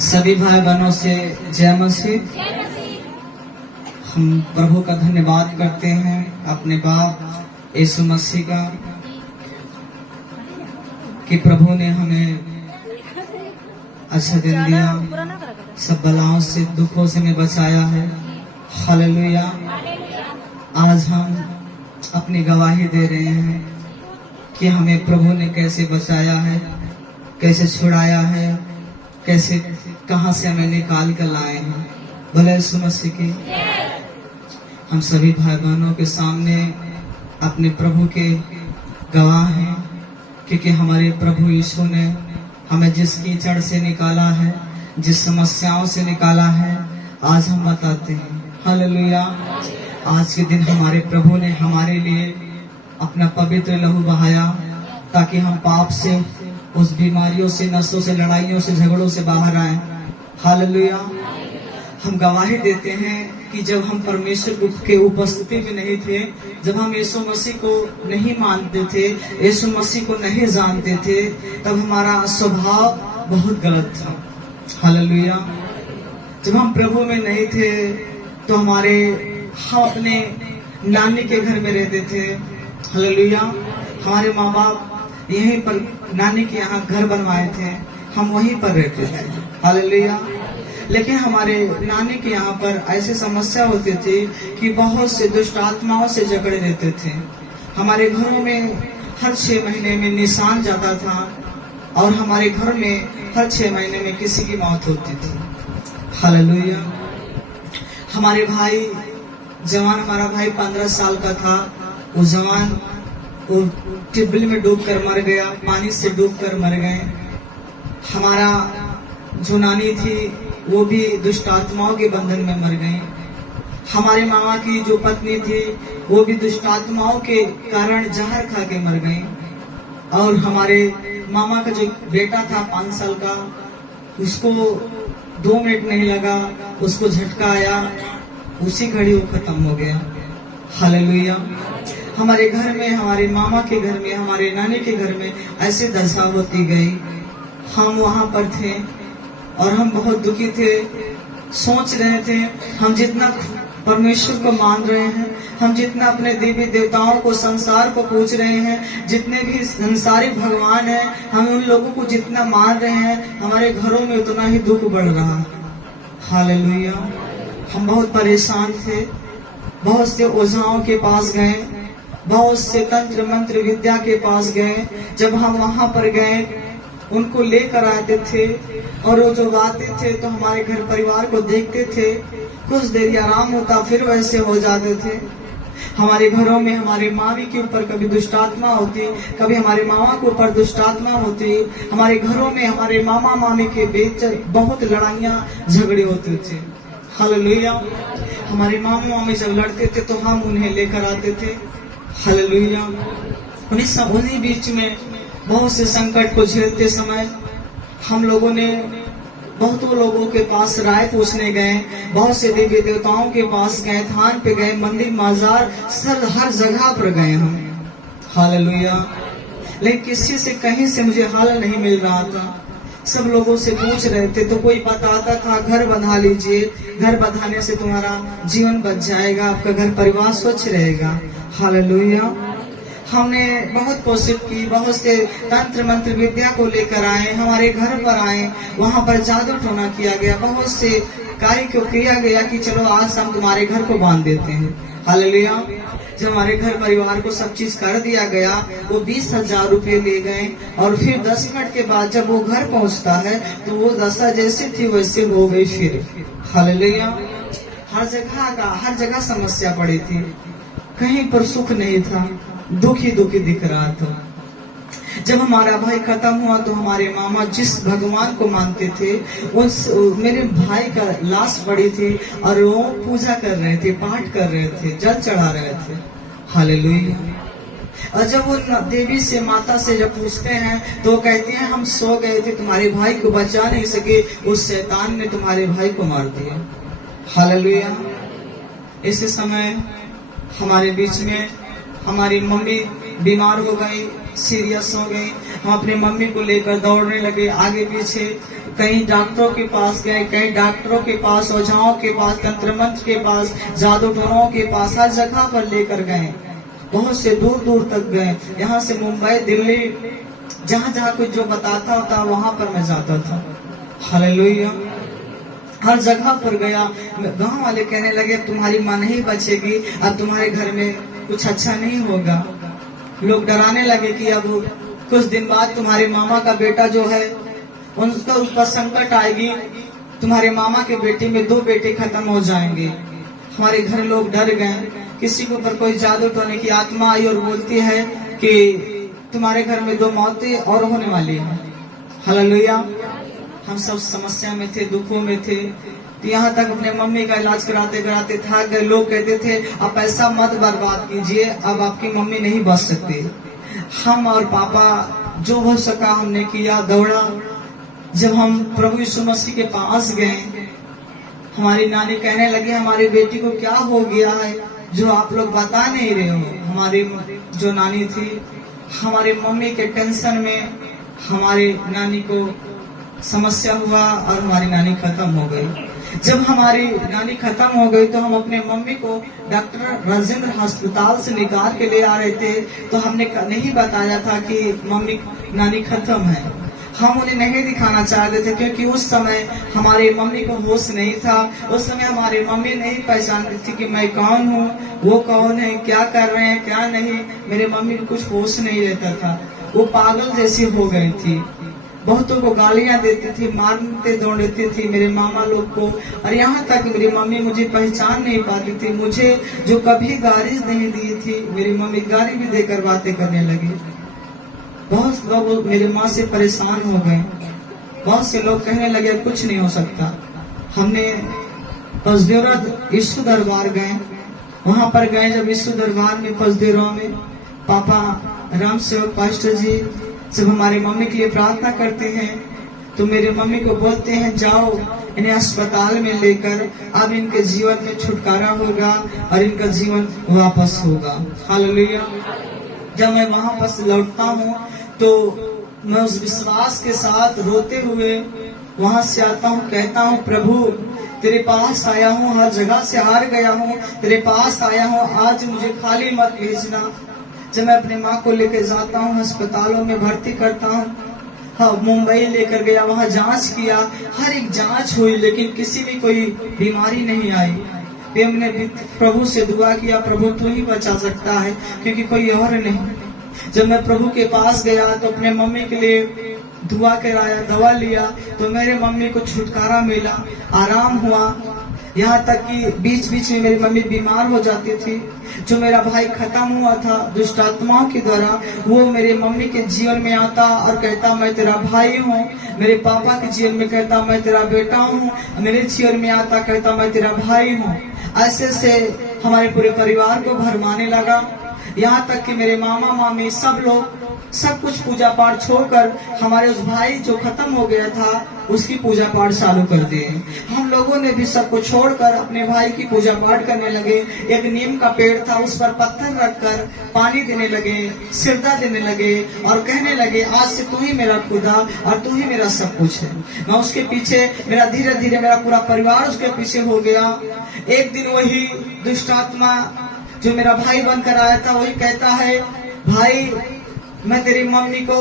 सभी भाई बहनों से जय मसीह। हम प्रभु का धन्यवाद करते हैं अपने बाप यीशु मसीह का कि प्रभु ने हमें अच्छा दिन दिया, सब बलाओं से दुखों से हमें बचाया है। हालेलुया। आज हम अपनी गवाही दे रहे हैं कि हमें प्रभु ने कैसे बचाया है, कैसे छुड़ाया है, कैसे कहां से हमें निकाल कर लाए हैं। भले यीशु मसीह की हम सभी भाई बहनों के सामने अपने प्रभु के गवाह हैं, क्योंकि हमारे प्रभु यीशु ने हमें जिस कीचड़ से निकाला है, जिस समस्याओं से निकाला है, आज हम बताते हैं। हालेलुया। आज के दिन हमारे प्रभु ने हमारे लिए अपना पवित्र लहू बहाया ताकि हम पाप से, उस बीमारियों से, नसों से, लड़ाइयों से, झगड़ों से बाहर आए। हालेलुया। हम गवाही देते हैं कि जब हम परमेश्वर के उपस्थिति में नहीं थे, जब हम यीशु मसीह को नहीं मानते थे, यीशु मसीह को नहीं जानते थे, तब हमारा स्वभाव बहुत गलत था। हालेलुया। जब हम प्रभु में नहीं थे तो हम अपने नानी के घर में रहते थे। हालेलुया। हमारे माँ बाप यहीं पर नानी के यहाँ घर बनवाए थे, हम वहीं पर रहते थे। हालेलुया। लेकिन हमारे नानी के यहाँ पर ऐसी समस्या होती थी कि बहुत से दुष्ट आत्माओं से जकड़े रहते थे। हमारे घरों में हर 6 महीने में निशान जाता था और हमारे घर में हर 6 महीने में किसी की मौत होती थी। हालेलुया। हमारे भाई जवान, हमारा भाई 15 साल का था, वो जवान वो टिब्बल में डूब कर मर गया, पानी से डूब कर मर गए। हमारा जो नानी थी वो भी दुष्ट आत्माओं के बंधन में मर गई। हमारे मामा की जो पत्नी थी वो भी दुष्ट आत्माओं के कारण जहर खा के मर गई। और हमारे मामा का जो बेटा था 5 साल का, उसको 2 मिनट नहीं लगा, उसको झटका आया, उसी घड़ी वो खत्म हो गया। हालेलुया। हमारे घर में, हमारे मामा के घर में, हमारे नानी के घर में ऐसे दशा होती गई। हम वहां पर थे और हम बहुत दुखी थे। सोच रहे थे हम जितना परमेश्वर को मान रहे हैं, हम जितना अपने देवी देवताओं को, संसार को पूज रहे हैं, जितने भी संसारी भगवान हैं, हम उन लोगों को जितना मान रहे हैं, हमारे घरों में उतना ही दुख बढ़ रहा है। हालेलुया। हम बहुत परेशान थे, बहुत से ओझाओं के पास गए, बहुत से तंत्र मंत्र विद्या के पास गए। जब हम वहां पर गए, उनको लेकर आते थे और वो जो आते थे तो हमारे घर परिवार को देखते थे, कुछ देर आराम होता, फिर वैसे हो जाते थे। हमारे घरों में हमारे मामी के ऊपर कभी दुष्टात्मा होती, कभी हमारे मामा के ऊपर दुष्टात्मा होती। हमारे घरों में हमारे मामा मामी के बीच बहुत लड़ाइयाँ झगड़े होते थे। हालेलुया। हमारे मामा मामी जब लड़ते थे तो हम उन्हें लेकर आते थे। हालेलुया। उन्हीं बीच में बहुत से संकट को झेलते समय हम लोगों ने बहुत लोगों के पास राय पूछने गए, बहुत से देवी देवताओं के पास गए, थान पे गए, मंदिर मजार हर जगह पर गए हम। हालेलुया। लेकिन किसी से कहीं से मुझे हल नहीं मिल रहा था। सब लोगों से पूछ रहे थे तो कोई बताता था घर बंधा लीजिए, घर बंधाने से तुम्हारा जीवन बच जाएगा, आपका घर परिवार स्वच्छ रहेगा। हालेलुया। हमने बहुत कोशिश की, बहुत से तंत्र मंत्र विद्या को लेकर आए, हमारे घर पर आए, वहां पर जादू टोना किया गया, बहुत से कार्य को किया गया कि चलो आज हम तुम्हारे घर को बांध देते हैं। हालेलुया। जब हमारे घर परिवार को सब चीज कर दिया गया, वो 20,000 रुपये ले गए और फिर 10 मिनट के बाद जब वो घर पहुंचता है तो वो दशा जैसी थी वैसे हो गई फिर। हालेलुया। हर जगह समस्या पड़ी थी, कहीं पर सुख नहीं था, दुखी दुखी दिख रहा था। जब हमारा भाई खत्म हुआ तो हमारे मामा जिस भगवान को मानते थे, उस मेरे भाई का लाश पड़ी थी और वो पूजा कर रहे थे, पाठ कर रहे थे, जल चढ़ा रहे थे। हालेलुया। और जब वो देवी से, माता से जब पूछते हैं तो वो कहती हैं हम सो गए थे, तुम्हारे भाई को बचा नहीं सके, उस शैतान ने तुम्हारे भाई को मार दिया। हालेलुया। इसी समय हमारे बीच में हमारी मम्मी बीमार हो गई, सीरियस हो गई। हम अपने मम्मी को लेकर दौड़ने लगे आगे पीछे, कहीं डॉक्टरों के पास गए, कहीं डॉक्टरों के पास, ओझाओं के पास, तंत्र मंत्र के पास, जादू टोनों के पास, हर जगह पर लेकर गए। बहुत से दूर दूर तक गए, यहाँ से मुंबई, दिल्ली, जहाँ जहाँ कुछ जो बताता था वहां पर मैं जाता था। हालेलुया। हर जगह पर गया। गांव वाले कहने लगे तुम्हारी मां नहीं बचेगी, अब तुम्हारे घर में कुछ अच्छा नहीं होगा। लोग डराने लगे कि अब कुछ दिन बाद तुम्हारे मामा का बेटा जो है उनका उस पर संकट आएगी, तुम्हारे मामा के बेटे में 2 बेटे खत्म हो जाएंगे। हमारे घर लोग डर गए। किसी के ऊपर कोई जादू टोने की आत्मा आई और बोलती है कि तुम्हारे घर में 2 मौतें और होने वाली है। हालेलुया। हम सब समस्या में थे, दुखों में थे, तो यहाँ तक अपने मम्मी का इलाज कराते कराते थक गए। लोग कहते थे अब पैसा मत बर्बाद कीजिए, अब आपकी मम्मी नहीं बच सकती। हम और पापा जो हो सका हमने किया, दौड़ा। जब हम प्रभु यीशु मसीह के पास गए, हमारी नानी कहने लगी हमारी बेटी को क्या हो गया है जो आप लोग बता नहीं रहे हो। हमारी जो नानी थी, हमारी मम्मी के टेंशन में हमारी नानी को समस्या हुआ और हमारी नानी खत्म हो गई। जब हमारी नानी खत्म हो गई तो हम अपने मम्मी को डॉक्टर राजेंद्र अस्पताल से निकाल के ले आ रहे थे, तो हमने नहीं बताया था कि मम्मी नानी खत्म है। हम उन्हें नहीं दिखाना चाहते थे क्योंकि उस समय हमारी मम्मी को होश नहीं था। उस समय हमारी मम्मी नहीं पहचानती थी कि मैं कौन हूँ, वो कौन है, क्या कर रहे हैं क्या नहीं। मेरे मम्मी को कुछ होश नहीं रहता था, वो पागल जैसी हो गई थी। बहुतों को गालियां देती थी, मारते दौड़ती थी मेरे मामा लोग को। और यहाँ तक मेरी मम्मी मुझे पहचान नहीं पाती थी। मुझे जो कभी गाली नहीं दी थी, मेरी मम्मी गाली भी देकर बातें करने लगी। बहुत लोग मेरे माँ से परेशान हो गए। बहुत से लोग कहने लगे कुछ नहीं हो सकता। हमने पसदेरा यीशु दरबार गए। वहां पर गए जब यीशु दरबार में पसदेरा में, पापा राम सेवक पास्टर जी जब हमारी मम्मी के लिए प्रार्थना करते हैं तो मेरे मम्मी को बोलते हैं जाओ इन्हें अस्पताल में लेकर, अब इनके जीवन में छुटकारा होगा और इनका जीवन वापस होगा। हालेलुया। जब मैं वहां पर लौटता हूँ तो मैं उस विश्वास के साथ रोते हुए वहां से आता हूँ, कहता हूँ प्रभु तेरे पास आया हूँ, हर जगह से हार गया हूँ, तेरे पास आया हूँ, आज मुझे खाली मत भेजना। जब मैं अपने माँ को लेकर जाता हूँ, अस्पतालों में भर्ती करता हूँ, हाँ मुंबई लेकर गया, वहाँ जांच किया, हर एक जांच हुई लेकिन किसी भी कोई बीमारी नहीं आई। फिर हमने प्रभु से दुआ किया, प्रभु तू ही बचा सकता है क्योंकि कोई और नहीं। जब मैं प्रभु के पास गया तो अपने मम्मी के लिए दुआ कराया, दवा लिया, तो मेरे मम्मी को छुटकारा मिला, आराम हुआ। यहाँ तक कि बीच बीच में मेरी मम्मी बीमार हो जाती थी। जो मेरा भाई खत्म हुआ था दुष्ट आत्माओं के द्वारा, वो मेरे मम्मी के जीवन में आता और कहता मैं तेरा भाई हूँ। मेरे पापा के जीवन में कहता मैं तेरा बेटा हूँ। मेरे जीवन में आता कहता मैं तेरा भाई हूँ। ऐसे से हमारे पूरे परिवार को भरमाने लगा। यहाँ तक कि मेरे मामा मामी सब लोग सब कुछ पूजा पाठ छोड़कर हमारे उस भाई जो खत्म हो गया था उसकी पूजा पाठ चालू कर दिए। हम लोगों ने भी सब कुछ छोड़कर अपने भाई की पूजा पाठ करने लगे। एक नीम का पेड़ था, उस पर पत्थर रखकर पानी देने लगे, सिरदा देने लगे और कहने लगे आज से तू ही मेरा खुदा और तू ही मेरा सब कुछ है। मैं उसके पीछे, मेरा धीरे धीरे मेरा पूरा परिवार उसके पीछे हो गया। एक दिन वही दुष्ट आत्मा जो मेरा भाई बनकर आया था वही कहता है भाई मैं तेरी मम्मी को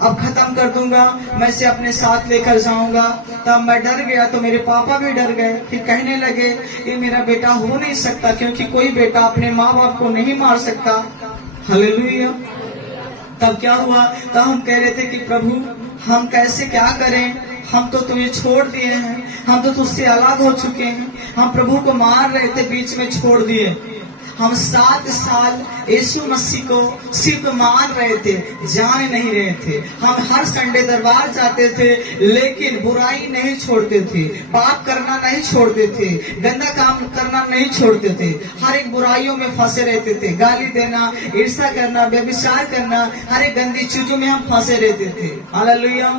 अब खत्म कर दूंगा, मैं इसे अपने साथ लेकर जाऊंगा। तब मैं डर गया तो मेरे पापा भी डर गए। फिर कहने लगे ये मेरा बेटा हो नहीं सकता क्योंकि कोई बेटा अपने माँ बाप को नहीं मार सकता। हालेलुया। तब क्या हुआ, तब हम कह रहे थे कि प्रभु हम कैसे क्या करें, हम तो तुम्हें छोड़ दिए हैं, हम तो तुझसे अलग हो चुके हैं। हम प्रभु को मार रहे थे, बीच में छोड़ दिए। हम 7 साल यीशु मसीह को सिर्फ मान रहे थे, जान नहीं रहे थे। हम हर संडे दरबार जाते थे लेकिन बुराई नहीं छोड़ते थे, पाप करना नहीं छोड़ते थे, गंदा काम करना नहीं छोड़ते थे। हर एक बुराइयों में फंसे रहते थे, गाली देना, ईर्ष्या करना, व्यभिचार करना, हर एक गंदी चीजों में हम फंसे रहते थे। हालेलुया।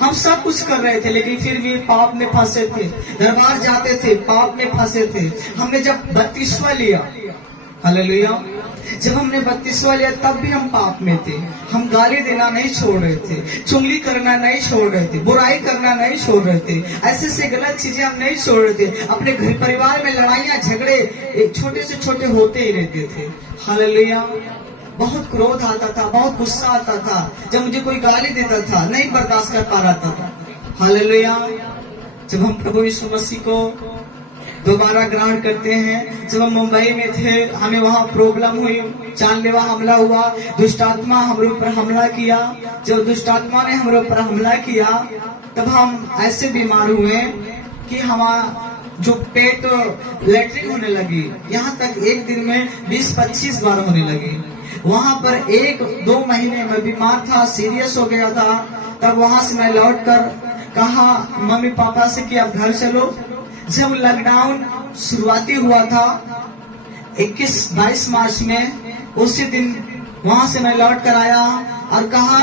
हम सब कुछ कर रहे थे लेकिन फिर भी पाप में फंसे थे। दरबार जाते थे, पाप में फंसे थे। हमने जब बपतिस्मा लिया, हालेलुया, जब हमने बपतिस्मा लिया तब भी हम पाप में थे। हम गाली देना नहीं छोड़ रहे थे, चुगली करना नहीं छोड़ रहे थे, बुराई करना नहीं छोड़ रहे थे, ऐसे से गलत चीजें हम नहीं छोड़ रहे थे। अपने घर परिवार में लड़ाइयाँ झगड़े छोटे से छोटे होते ही रहते थे। हालेलुया। बहुत क्रोध आता था, बहुत गुस्सा आता था, जब मुझे कोई गाली देता था नहीं बर्दाश्त कर पा रहा था। हालेलुया। जब हम प्रभु यीशु मसीह को दोबारा ग्रहण करते हैं, जब हम मुंबई में थे, हमें वहाँ प्रॉब्लम हुई, जानलेवा हमला हुआ, दुष्ट आत्मा हमारे ऊपर हमला किया। जब दुष्ट आत्मा ने हमारे ऊपर हमला किया तब हम ऐसे बीमार हुए कि हमारा जो पेट लैट्रिन होने लगी, यहाँ तक एक दिन में 20-25 बार होने लगी। वहाँ पर 1-2 महीने में बीमार था, सीरियस हो गया था। तब वहाँ से मैं लौट कर कहा मम्मी पापा से कि आप घर चलो। जब लॉकडाउन शुरुआती हुआ था 21-22 मार्च में, उसी दिन वहाँ से मैं लौट कर आया और कहा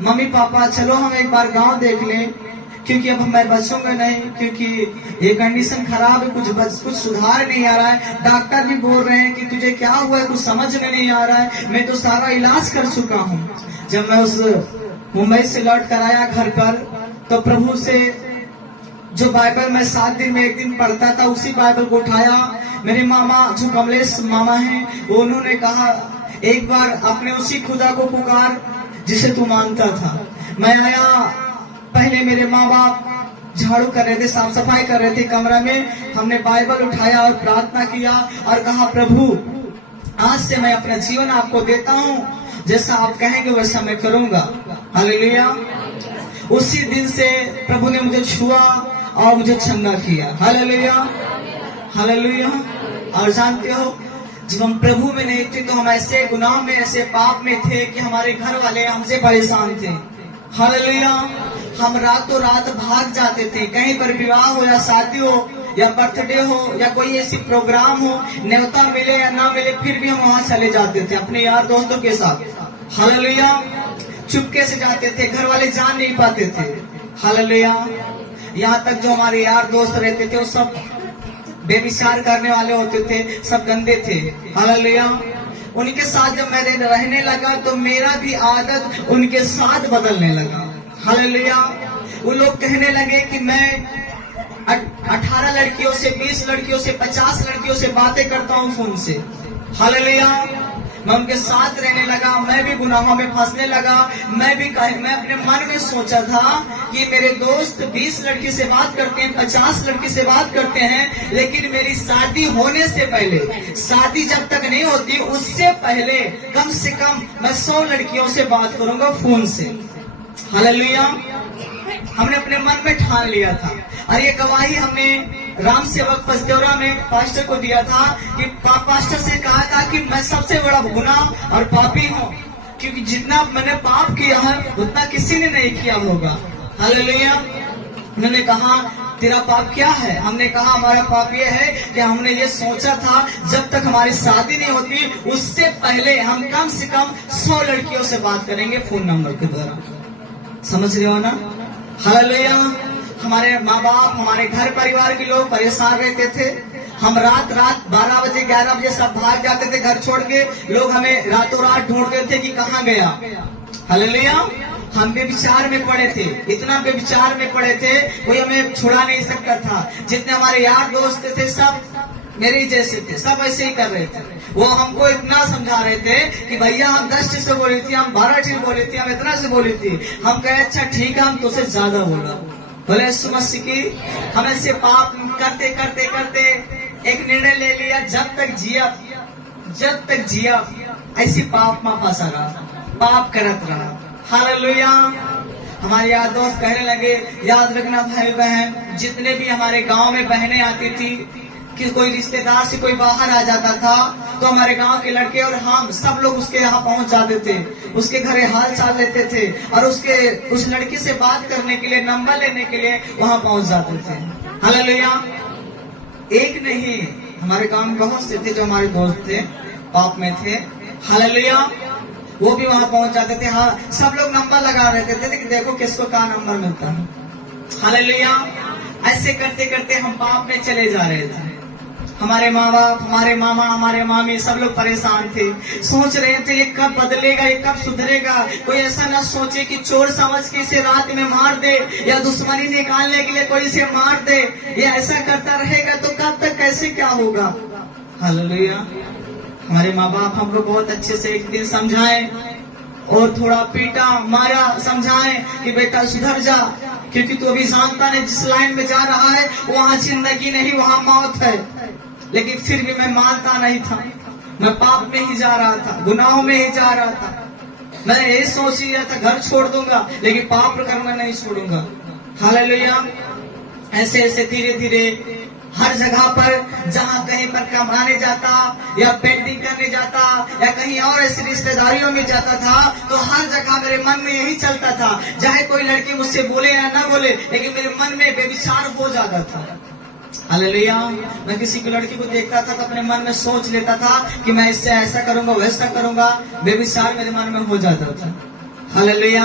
मम्मी पापा चलो हम एक बार गांव देख लें, क्योंकि अब मैं बचूंगा नहीं, क्योंकि ये कंडीशन खराब है, कुछ सुधार नहीं आ रहा है। डॉक्टर भी बोल रहे हैं कि तुझे क्या हुआ है, कुछ समझ में नहीं आ रहा है, मैं तो सारा इलाज कर चुका हूँ। जब मैं उस मुंबई से लौट कर आया घर पर, तो प्रभु से जो बाइबल मैं 7 दिन में एक दिन पढ़ता था, उसी बाइबल को उठाया। मेरे मामा जो कमलेश मामा हैं, उन्होंने कहा एक बार अपने उसी खुदा को पुकार जिसे तू मानता था। मैं आया, पहले मेरे माँ बाप झाड़ू कर रहे थे, साफ सफाई कर रहे थे कमरा में। हमने बाइबल उठाया और प्रार्थना किया और कहा प्रभु आज से मैं अपना जीवन आपको देता हूँ, जैसा आप कहेंगे वैसा मैं करूंगा। हालेलुया। उसी दिन से प्रभु ने मुझे छुआ और मुझे चंगा किया। Hallelujah, hallelujah. और जानते हो, जब हम प्रभु में नहीं थे तो हम ऐसे गुनाह में, ऐसे पाप में थे कि हमारे घर वाले हमसे परेशान थे। हालेलुया। हम रातों रात भाग जाते थे, कहीं पर विवाह हो या शादी हो या बर्थडे हो या कोई ऐसी प्रोग्राम हो, न्योता मिले या ना मिले, फिर भी हम वहाँ चले जाते थे अपने यार दोस्तों के साथ। हालेलुया। चुपके से जाते थे, घर वाले जान नहीं पाते थे। हालेलुया। यहाँ तक जो हमारे यार दोस्त रहते थे वो सब बेविचार करने वाले होते थे, सब गंदे थे। हालेलुया। उनके साथ जब मैं रहने लगा तो मेरा भी आदत उनके साथ बदलने लगा। हालेलुया। वो लोग कहने लगे कि मैं 18 लड़कियों से, 20 लड़कियों से, 50 लड़कियों से बातें करता हूँ फोन से। हालेलुया। मैं उनके साथ रहने लगा, मैं भी गुनाहों में फंसने लगा। मैं अपने मन में सोचा था कि मेरे दोस्त 20 लड़की से बात करते हैं, 50 लड़की से बात करते हैं, लेकिन मेरी शादी होने से पहले, शादी जब तक नहीं होती उससे पहले कम से कम मैं 100 लड़कियों से बात करूंगा फोन से। हालेलुया। हमने अपने मन में ठान लिया था और ये गवाही हमने राम सेवक पचदेवरा में पास्टर को दिया था कि पास्टर से कहा था कि मैं सबसे बड़ा गुनाह और पापी हूँ, क्योंकि जितना मैंने पाप किया है उतना किसी ने नहीं किया होगा। हालेलुया। उन्होंने कहा तेरा पाप क्या है? हमने कहा हमारा पाप ये है कि हमने ये सोचा था जब तक हमारी शादी नहीं होती उससे पहले हम कम से कम 100 लड़कियों से बात करेंगे फोन नंबर के द्वारा। समझ रहे हो ना? हालेलुया। हमारे माँ बाप, हमारे घर परिवार के लोग परेशान रहते थे। हम रात 12 बजे 11 बजे सब भाग जाते थे घर छोड़ के। लोग हमें रातों रात ढूंढते थे कि कहाँ गया। हालेलुया। हम बेविचार में पड़े थे, इतना बेविचार में पड़े थे कोई हमें छुड़ा नहीं सकता था। जितने हमारे यार दोस्त थे सब मेरे ही जैसे थे, सब ऐसे ही कर रहे थे। वो हमको इतना समझा रहे थे कि भैया हम 10 चीज से बोली थी, हम 12 चीज बोली थी, हम इतना से बोली थी। हम कहे अच्छा ठीक है, हम तुझसे ज्यादा बोला। बोले यीशु मसीह की। हम ऐसे पाप करते करते करते एक निर्णय ले लिया, जब तक जिया ऐसी पाप में फंसा रहा, पाप करत रहा। हालेलुया। हमारे यार दोस्त कहने लगे याद रखना भाई बहन, जितने भी हमारे गांव में बहनें आती थी कि कोई रिश्तेदार से कोई बाहर आ जाता था तो हमारे गांव के लड़के और हम सब लोग उसके यहाँ पहुंच जाते थे, उसके घरे हाल चाल लेते थे और उस लड़की से बात करने के लिए, नंबर लेने के लिए वहां पहुंच जाते थे। हालेलुया। एक नहीं, हमारे गांव में बहुत से थे जो हमारे दोस्त थे, पाप में थे। हालेलुया। वो भी वहां पहुंच जाते थे। हाँ, सब लोग नंबर लगा रहते थे कि देखो किसको क्या नंबर मिलता है। हालेलुया। ऐसे करते करते हम पाप में चले जा रहे थे। हमारे माँ बाप, हमारे मामा, हमारे मामी सब लोग परेशान थे। सोच रहे थे ये कब बदलेगा, ये कब सुधरेगा। कोई ऐसा ना सोचे कि चोर समझ के इसे रात में मार दे, या दुश्मनी निकालने के लिए कोई इसे मार दे। ये ऐसा करता रहेगा तो कब तक, कैसे, क्या होगा। हालेलुया। हमारे माँ बाप हमको बहुत अच्छे से एक दिन समझाए और थोड़ा पीटा मारा, समझाए कि बेटा सुधर जा, क्योंकि तू अभी जानता नहीं जिस लाइन में जा रहा है वहाँ जिंदगी नहीं, वहाँ मौत है। लेकिन फिर भी मैं मानता नहीं था, मैं पाप में ही जा रहा था, गुनाहों में ही जा रहा था। मैं ये सोच ही रहा था घर छोड़ दूंगा लेकिन पाप करना नहीं छोड़ूंगा। हालेलुया। ऐसे ऐसे धीरे धीरे हर जगह पर जहाँ कहीं पर कमाने जाता या पेंटिंग करने जाता या कहीं और ऐसी रिश्तेदारियों में जाता था तो हर जगह मेरे मन में यही चलता था, चाहे कोई लड़की मुझसे बोले या ना बोले, लेकिन मेरे मन में बेविचार हो जाता था। हालेलुया। मैं किसी की लड़की को देखता था तो अपने मन में सोच लेता था कि मैं इससे ऐसा करूंगा, वैसा करूंगा। बेविचार मेरे मन में हो जाता था। हालेलुया।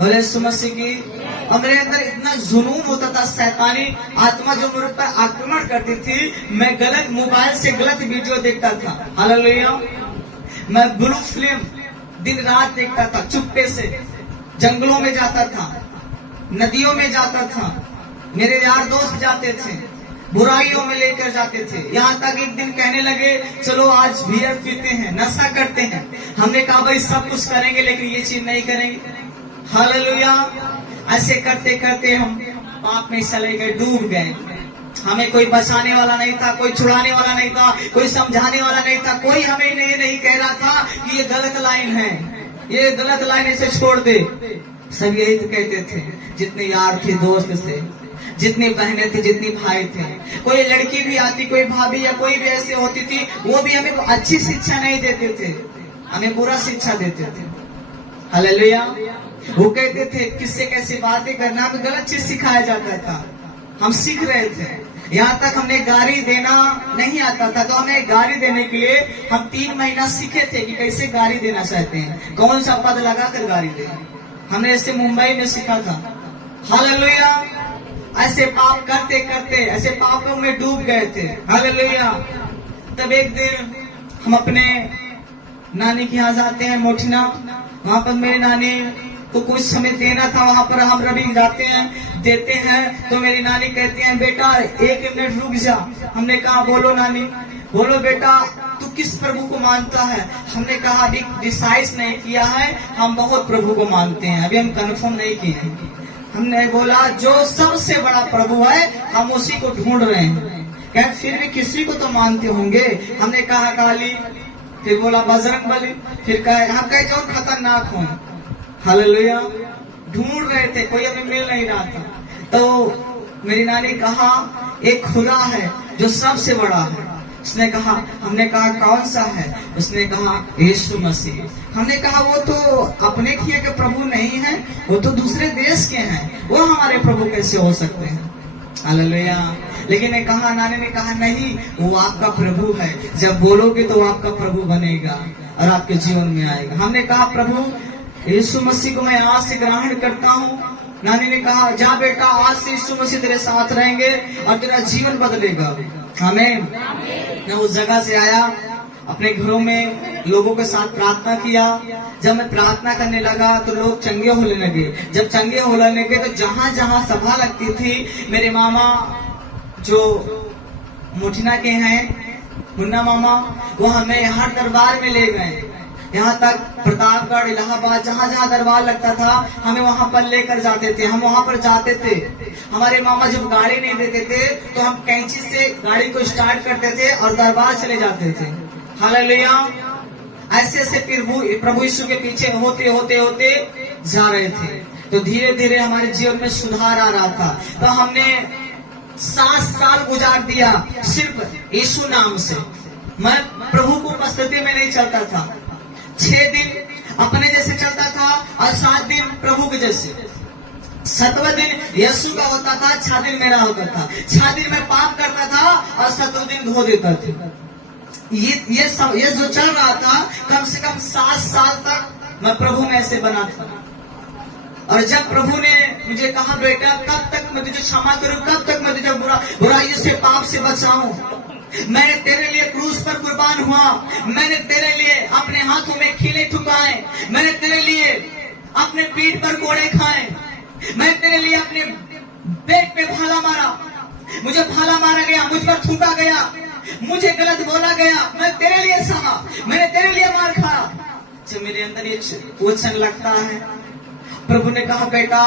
भले यीशु मसीह की। और मेरे अंदर इतना जुनून होता था, शैतानी आत्मा जो मेरे पर आक्रमण करती थी। मैं गलत मोबाइल से गलत वीडियो देखता था। हालेलुया। मैं ब्लू फिल्म दिन रात देखता था, चुप्पे से जंगलों में जाता था, नदियों में जाता था, मेरे यार दोस्त जाते थे, बुराइयों में लेकर जाते थे। यहाँ तक एक दिन कहने लगे चलो आज बियर पीते हैं, नशा करते हैं। हमने कहा भाई सब कुछ करेंगे लेकिन ये चीज नहीं करेंगे। हालेलुया। ऐसे करते करते हम पाप में चले गए, डूब गए। हमें कोई बचाने वाला नहीं था, कोई छुड़ाने वाला नहीं था, कोई समझाने वाला नहीं था, कोई हमें नहीं कह रहा था कि ये गलत लाइन है, ये गलत लाइन, इसे छोड़ दे। सब यही तो कहते थे, जितने यार थे, दोस्त थे, जितनी बहनें थी, जितनी भाई थे। कोई लड़की भी आती, कोई भाभी या कोई भी ऐसी होती थी, वो भी हमें अच्छी शिक्षा नहीं देते थे, हमें बुरा शिक्षा देते थे। हालेलुया। वो कहते थे किससे कैसी बातें करना, हमें गलत चीज सिखाया जाता था। हम सीख रहे थे। यहाँ तक हमने गाली देना नहीं आता था तो हमें गाली देने के लिए हम 3 महीना सीखे थे कि कैसे गाली देना चाहते हैं, कौन सा पद लगाकर गाली दे। हमने ऐसे मुंबई में सीखा था। हालेलुया। ऐसे पाप करते करते ऐसे पापों में डूब गए थे। हालेलुया। तब एक दिन हम अपने नानी के यहाँ जाते हैं, मोठिना। वहाँ पर मेरी नानी को कुछ हमें देना था, वहाँ पर हम रवि जाते हैं, देते हैं तो मेरी नानी कहती है बेटा 1 मिनट रुक जा। हमने कहा बोलो नानी। बोलो बेटा तू किस प्रभु को मानता है। हमने कहा अभी डिसाइड नहीं किया है, हम बहुत प्रभु को मानते हैं, अभी हम कंफर्म नहीं किए हैं। हमने बोला जो सबसे बड़ा प्रभु है हम उसी को ढूंढ रहे हैं। क्या फिर भी किसी को तो मानते होंगे। हमने कहा काली, फिर बोला बजरंग बली, फिर कहे हम कहे जो खतरनाक हो। हालेलुया। ढूंढ रहे थे, कोई हमें मिल नहीं रहा था। तो मेरी नानी कहा एक खुदा है जो सबसे बड़ा है। उसने कहा, हमने कहा कौन सा है। उसने कहा यीशु मसीह। हमने कहा वो तो अपने किए के प्रभु नहीं है, वो तो दूसरे देश के हैं, वो हमारे प्रभु कैसे हो सकते हैं। हालेलुया। लेकिन ने कहा, नानी ने कहा नहीं, वो आपका प्रभु है, जब बोलोगे तो वो आपका प्रभु बनेगा और आपके जीवन में आएगा। हमने कहा प्रभु यीशु मसीह को मैं आज से ग्रहण करता हूँ। नानी ने कहा जा बेटा, आज से यीशु मसीह तेरे साथ रहेंगे और तेरा जीवन बदलेगा। आमीन। मैं उस जगह से आया, अपने घरों में लोगों के साथ प्रार्थना किया। जब मैं प्रार्थना करने लगा तो लोग चंगे होने लगे। जब चंगे होने लगे तो जहाँ जहाँ सभा लगती थी, मेरे मामा जो मोठिना के हैं, मुन्ना मामा, वो हमें हर दरबार में ले गए। यहाँ तक प्रतापगढ़, इलाहाबाद, जहाँ जहाँ दरबार लगता था हमें वहाँ पर लेकर जाते थे। हम वहाँ पर जाते थे। हमारे मामा जब गाड़ी नहीं देते थे तो हम कैंची से गाड़ी को स्टार्ट करते थे और दरबार चले जाते थे। हालेलुया। ऐसे ऐसे प्रभु यीशु के पीछे होते होते होते जा रहे थे। तो धीरे धीरे हमारे जीवन में सुधार आ रहा था। तो हमने 7 साल गुजार दिया सिर्फ यीशु नाम से। मैं प्रभु को उपस्थिति में नहीं चलता था। 6 दिन अपने जैसे चलता था और 7 दिन प्रभु के जैसे। 7वां दिन यीशु का होता था, 6 दिन मेरा होता था। 6 दिन मैं पाप करता था और 7वां दिन धो देता था। ये जो चल रहा था कम से कम 7 साल तक मैं प्रभु में ऐसे बना था। और जब प्रभु ने मुझे कहा बेटा कब तक मैं तुझे क्षमा करूं, कब तक मैं तुझे बुराइयों से, पाप से बचाऊं, मैंने तेरे लिए क्रूस पर कुर्बान हुआ, मैंने तेरे लिए अपने हाथों में खीले ठुकाए, मैंने तेरे लिए अपने पीठ पर कोड़े खाए, मैंने तेरे लिए अपने पेट पे भाला मारा, मुझे भाला मारा गया, मुझ पर थूका गया, मुझे गलत बोला गया, मैं तेरे लिए सहा, मैंने तेरे लिए मार खाया। जब मेरे अंदर ये वचन लगता है, प्रभु ने कहा बेटा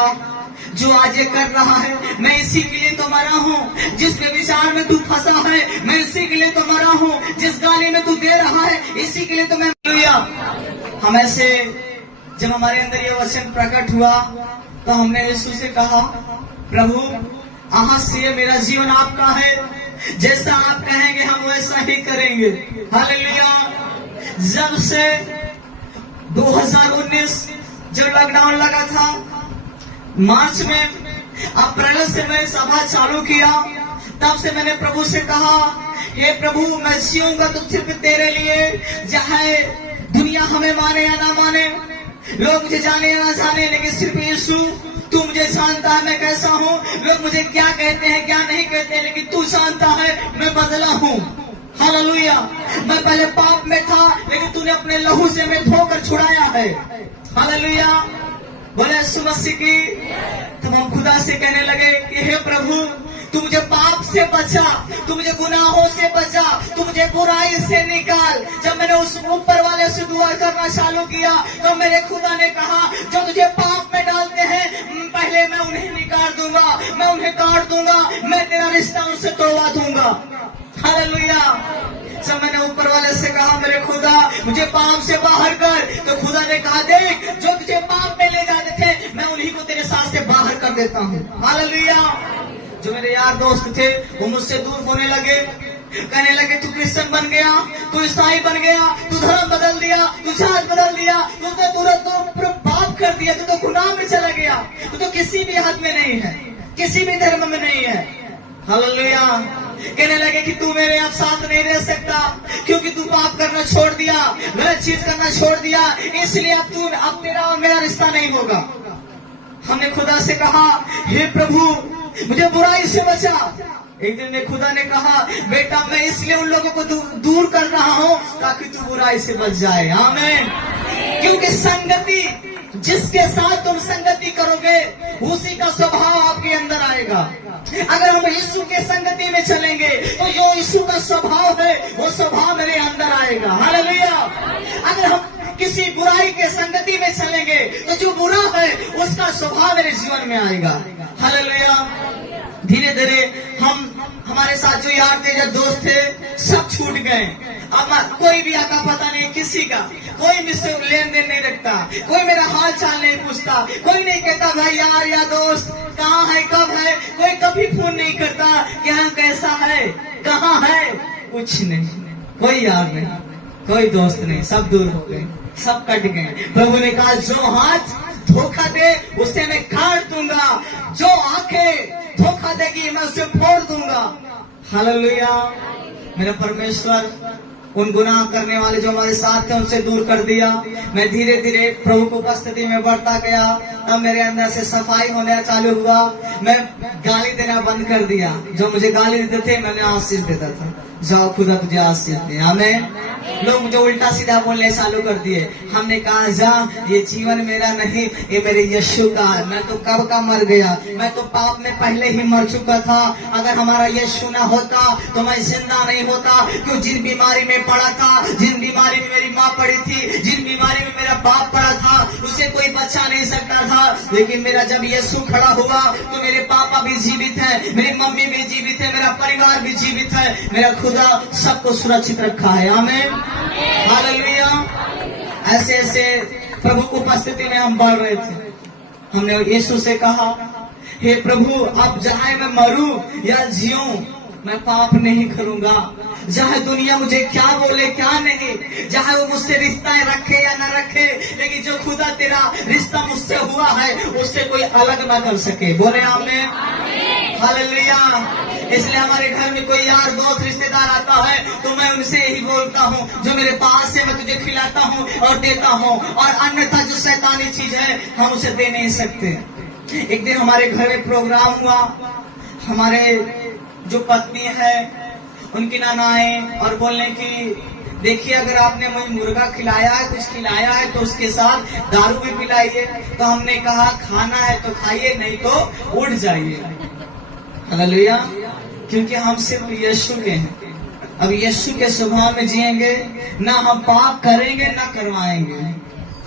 जो आज ये कर रहा है मैं इसी के लिए तो मरा हूँ, जिस विचार में तू फंसा है मैं इसी के लिए तो मरा हूँ, जिस गाली में तू दे रहा है इसी के लिए तो मैं। हम ऐसे जब हमारे अंदर ये वचन प्रकट हुआ तो हमने यीशु से कहा प्रभु आज से मेरा जीवन आपका है, जैसा आप कहेंगे हम वैसा ही करेंगे। हालेलुया। जब से 2019 जब लॉकडाउन लगा था, मार्च में अप्रैल से मैं सभा चालू किया, तब से मैंने प्रभु से कहा हे प्रभु मैं जीऊंगा तो सिर्फ तेरे लिए, चाहे दुनिया हमें माने या ना माने, लोग मुझे जाने या ना जाने, लेकिन सिर्फ यीशु तू मुझे जानता है मैं कैसा हूँ, लोग मुझे क्या कहते हैं क्या नहीं कहते हैं, लेकिन तू जानता है मैं बदला हूँ। हालेलुया। मैं पहले पाप में था लेकिन तूने अपने लहू से मैं धोकर छुड़ाया है। हालेलुया। बोले यीशु मसीह की। तब हम खुदा से कहने लगे कि हे प्रभु तू मुझे पाप से बचा, तू मुझे गुनाहों से बचा, तू मुझे बुराई से निकाल। जब मैंने उस ऊपर वाले से दुआ करना चालू किया तो मेरे खुदा ने कहा जो तुझे पाप में डालते हैं पहले मैं उन्हें निकाल दूंगा, मैं उन्हें काट दूंगा, मैं तेरा रिश्ता उनसे तोड़वा दूंगा। हालेलुया। जब मैंने ऊपर वाले से कहा मेरे खुदा मुझे पाप से बाहर कर, तो खुदा ने कहा देख जो तुझे पाप में ले जाते थे मैं उन्हीं को तेरे साथ से बाहर कर देता हूँ। हालेलुया। जो मेरे यार दोस्त थे वो मुझसे दूर होने लगे, कहने लगे तू क्रिश्चियन बन गया, तू ईसाई बन गया, तू धर्म बदल दिया, तू जात बदल दिया, तू तो तुरंत तो पाप कर दिया, तू तो गुनाह में चला गया, तू तो किसी भी हद में नहीं है, किसी भी धर्म में नहीं है। हालेलुया। कहने लगे कि तू मेरे अब साथ नहीं रह सकता क्योंकि तू पाप करना छोड़ दिया, गलत चीज करना छोड़ दिया, इसलिए अब तेरा और मेरा रिश्ता नहीं होगा। हमने खुदा से कहा हे प्रभु मुझे बुराई से बचा। एक दिन में खुदा ने कहा बेटा मैं इसलिए उन लोगों को दूर कर रहा हूँ ताकि तू बुराई से बच जाए। आमीन। क्योंकि संगति जिसके साथ तुम संगति करोगे उसी का स्वभाव आपके अंदर आएगा। अगर हम यीशु के संगति में चलेंगे तो जो यीशु का स्वभाव है वो स्वभाव मेरे अंदर आएगा। हालेलुया। अगर हम किसी बुराई के संगति में चलेंगे तो जो बुरा है उसका स्वभाव मेरे जीवन में आएगा। हालेलुया। धीरे धीरे हमारे साथ जो यार थे जो दोस्त थे सब छूट गए। अब कोई भी आका पता नहीं किसी का, कोई मुझसे लेन देन नहीं रखता, कोई मेरा हाल चाल नहीं पूछता, कोई नहीं कहता भाई यार या दोस्त कहाँ है कब है, कोई कभी फोन नहीं करता क्या कैसा है कहाँ है, कुछ नहीं, कोई यार नहीं, कोई दोस्त नहीं, सब दूर हो गए, सब कट गए। प्रभु ने कहा जो हाथ धोखा दे उसे मैं काट दूंगा, जो आंखें धोखा देगी मैं उसे फोड़ दूंगा। हालेलुया। मेरा परमेश्वर उन गुनाह करने वाले जो हमारे साथ थे उनसे दूर कर दिया। मैं धीरे धीरे प्रभु को उपस्थिति में बढ़ता गया, तब मेरे अंदर से सफाई होना चालू हुआ। मैं गाली देना बंद कर दिया, जो मुझे गाली देते थे मैंने आशीष देता था, जाओ खुदा तुझे आशीष दे। हमें लोग मुझे उल्टा सीधा बोलने चालू कर दिए। हमने कहा जा ये जीवन मेरा नहीं ये मेरे यीशु का है, मैं तो कब का मर गया, मैं तो पाप में पहले ही मर चुका था। अगर हमारा यीशु ना होता तो मैं जिंदा नहीं होता। क्यों जिन बीमारी में पड़ा था, जिन बीमारी में मेरी माँ पड़ी थी, जिन बीमारी में मेरा बाप पड़ा था उसे कोई बचा नहीं सकता था, लेकिन मेरा जब यीशु खड़ा हुआ तो मेरे पापा भी जीवित है, मेरी मम्मी भी जीवित है, मेरा परिवार भी जीवित है, मेरा खुदा सबको सुरक्षित रखा है। आमीन। हालेलुया। ऐसे ऐसे प्रभु की उपस्थिति में हम बढ़ रहे थे। हमने यीशु से कहा हे प्रभु अब चाहे मैं मरूं या जीऊं मैं पाप नहीं करूंगा, चाहे दुनिया मुझे क्या बोले क्या नहीं, चाहे वो मुझसे रिश्ता रखे या ना रखे, लेकिन जो खुदा तेरा रिश्ता मुझसे हुआ है उससे कोई अलग ना कर सके। बोले आमीन। हालेलुया। इसलिए हमारे घर में कोई यार दोस्त रिश्तेदार आता है तो मैं उनसे यही बोलता हूँ जो मेरे पास से मैं तुझे खिलाता हूँ और देता हूँ, और अन्यथा जो शैतानी चीज है हम उसे दे नहीं सकते। एक दिन हमारे घर में प्रोग्राम हुआ, हमारे जो पत्नी है उनकी नाना आए और बोलने की, देखिए अगर आपने मुझे मुर्गा खिलाया है, कुछ खिलाया है तो उसके साथ दारू भी पिलाइए। तो हमने कहा खाना है तो खाइए, नहीं तो उठ जाइए। हालेलुया। क्योंकि हम सिर्फ यीशु के हैं। अब यीशु के स्वभाव में जिएंगे, ना हम पाप करेंगे ना करवाएंगे।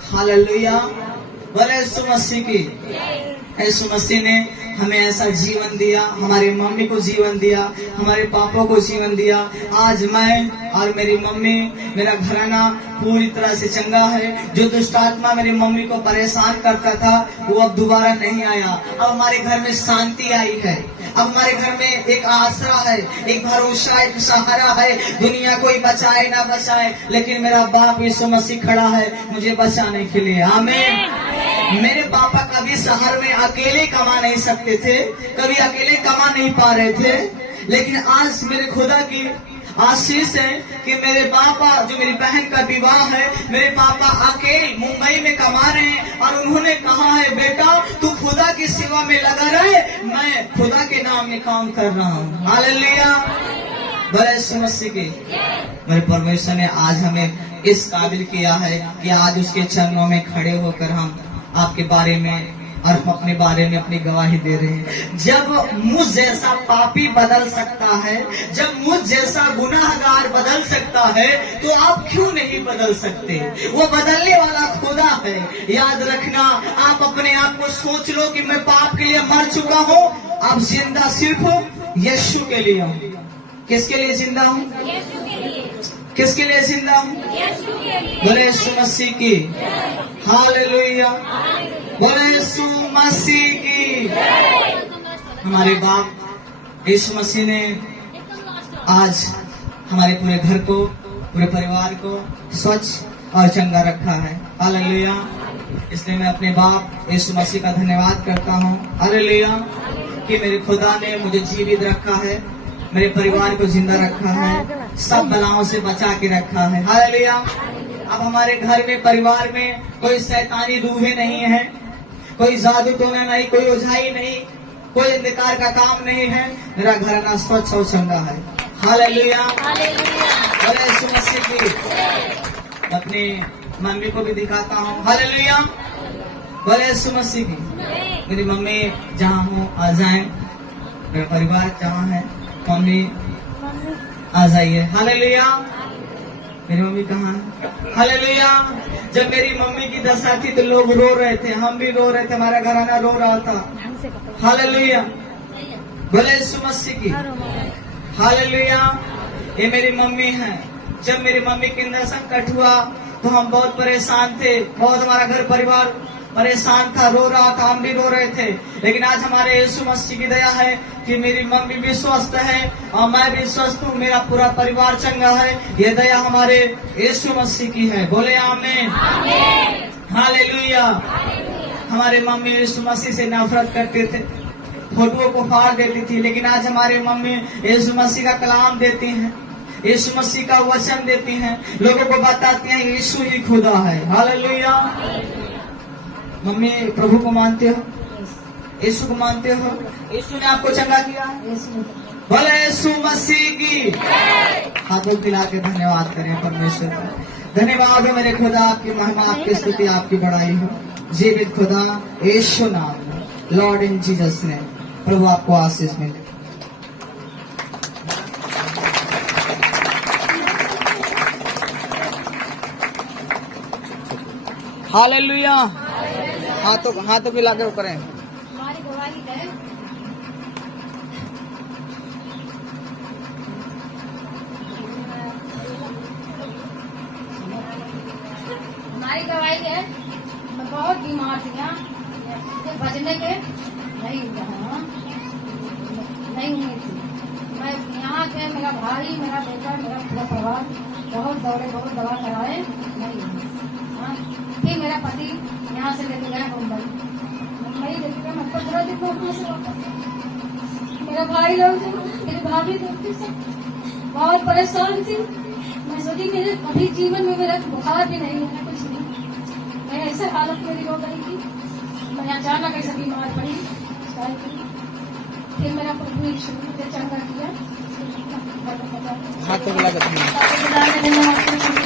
हालेलुया। बोले यीशु मसीह की। यीशु मसीह ने हमें ऐसा जीवन दिया, हमारी मम्मी को जीवन दिया, हमारे पापा को जीवन दिया। आज मैं और मेरी मम्मी, मेरा घराना पूरी तरह से चंगा है। जो दुष्ट आत्मा मेरी मम्मी को परेशान करता था वो अब दोबारा नहीं आया। अब हमारे घर में शांति आई है। अब हमारे घर में एक आसरा है, एक भरोसा, एक सहारा है। दुनिया कोई बचाए ना बचाए, लेकिन मेरा बाप यीशु मसीह खड़ा है मुझे बचाने के लिए। आमीन। मेरे पापा कभी शहर में अकेले कमा नहीं सकते थे, कभी अकेले कमा नहीं पा रहे थे, लेकिन आज मेरे खुदा की आशीष है कि मेरे पापा, जो मेरी बहन का विवाह है, मेरे पापा अकेले मुंबई में कमा रहे हैं। और उन्होंने कहा है, बेटा तू खुदा की सेवा में लगा रहे, मैं खुदा के नाम में काम कर रहा हूँ। हालेलुया। बोले यीशु मसीह की। मेरे परमेश्वर ने आज हमें इस काबिल किया है कि आज उसके चरणों में खड़े होकर हम आपके बारे में और हम अपने बारे में अपनी गवाही दे रहे हैं। जब मुझ जैसा पापी बदल सकता है, जब मुझ जैसा गुनाहगार बदल सकता है, तो आप क्यों नहीं बदल सकते? वो बदलने वाला खुदा है। याद रखना, आप अपने आप को सोच लो कि मैं पाप के लिए मर चुका हूँ, अब जिंदा सिर्फ यीशु के लिए हूँ। किसके लिए जिंदा हूँ? किसके लिए जिंदा हूँ? बोले यीशु मसीह की। हालेलुया। बोले यीशु मसीह की। हमारे बाप यीशु मसीह ने आज हमारे पूरे घर को, पूरे परिवार को स्वच्छ और चंगा रखा है। हालेलुया। इसलिए मैं अपने बाप यीशु मसीह का धन्यवाद करता हूँ। हालेलुया। कि मेरे खुदा ने मुझे जीवित रखा है, मेरे परिवार को जिंदा रखा है, सब बलाओं से बचा के रखा है। हालेलुया। अब हमारे घर में, परिवार में कोई शैतानी रूहें नहीं है, कोई जादू टोना नहीं, कोई ओझाई नहीं, कोई अंधकार का काम नहीं है। मेरा घराना स्वच्छ और चंगा है। हालेलुया। बोले यीशु मसीह की। अपनी मम्मी को भी दिखाता हूँ। हालेलुया। बोले यीशु मसीह की। मेरी मम्मी जहाँ हो आ जाए, मेरा परिवार जहाँ है, मम्मी आ जाइए। हालेलुया। मेरी मम्मी कहाँ है? हालेलुया। जब मेरी मम्मी की दशा थी तो लोग रो रहे थे, हम भी रो रहे थे, हमारा घराना रो रहा था। हालेलुया। बोले यीशु मसीह की। हालेलुया। ये मेरी मम्मी है। जब मेरी मम्मी के अंदर संकट हुआ तो हम बहुत परेशान थे, बहुत हमारा घर परिवार परेशान था, रो रहा था, हम भी रो रहे थे। लेकिन आज हमारे यीशु मसीह की दया है कि मेरी मम्मी भी स्वस्थ है और मैं भी स्वस्थ हूँ, मेरा पूरा परिवार चंगा है। ये दया हमारे यीशु मसीह की है। बोले आमीन। हालेलुया। हमारे मम्मी यीशु मसीह से नफरत करते थे, फोटो को फाड़ देती थी, लेकिन आज हमारे मम्मी यीशु मसीह का कलाम देती हैं, यीशु मसीह का वचन देती हैं, लोगों को बताती हैं यीशु ही खुदा है। हालेलुया। मम्मी प्रभु को मानते हो? यीशु को मानते हो? यीशु ने आपको चंगा किया। बोले यीशु मसीह की। हाथों मिला के धन्यवाद करें परमेश्वर का। धन्यवाद हो मेरे खुदा, आपकी महिमा, आपकी स्तुति, आपकी बड़ाई हो। जीवित खुदा यीशु नाम, लॉर्ड इन जीसस ने। प्रभु आपको आशीष मिले। हालेलुया। हाथों मिला के करें। हमारी गवाही है, हमारी गवाही है। मैं बहुत बीमार थी, बजने के नहीं हुई थी। मैं यहाँ से, मेरा भाई, मेरा बेटा, मेरा पूरा परिवार बहुत दौड़े, बहुत दवा कराए, नहीं हुई। फिर मेरा पति यहाँ से लेके गया मुंबई लेके गया। मैं 15 दिन वहाँ से वापस। मेरा भाई लोग, मेरी भाभी लोग सब बहुत परेशान थी। मैं सोची मेरे अभी जीवन में मेरा बुखार भी नहीं है, कुछ नहीं। मैं ऐसे हालत मेरी हो गई थी, मैं अचानक ऐसे बीमार पड़ी। फिर मेरा प्रभु यीशु ने चंगा किया। हाथ को लगा धन्यवाद।